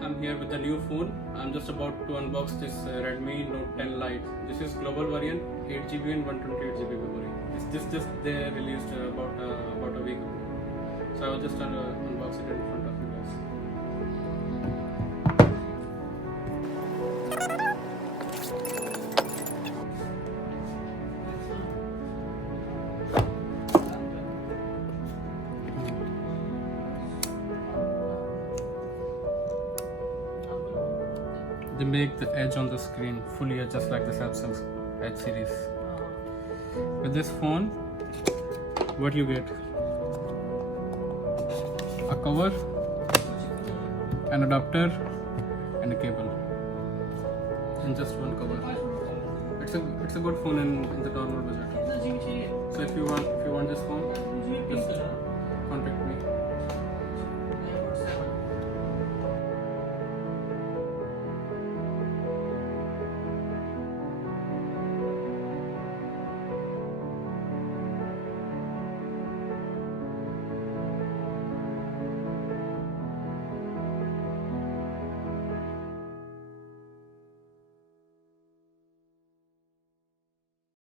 I'm here with the new phone. I'm just about to unbox this Redmi Note 10 Lite. This is global variant, 8GB and 128GB memory. This just they released about a week ago. So I will just unbox it in front of you guys. They make the edge on the screen fully just like the Samsung's Edge series. With this phone, what you get? A cover, an adapter, and a cable. In just one cover. It's a good phone in the normal budget. So if you want this phone, just contact me.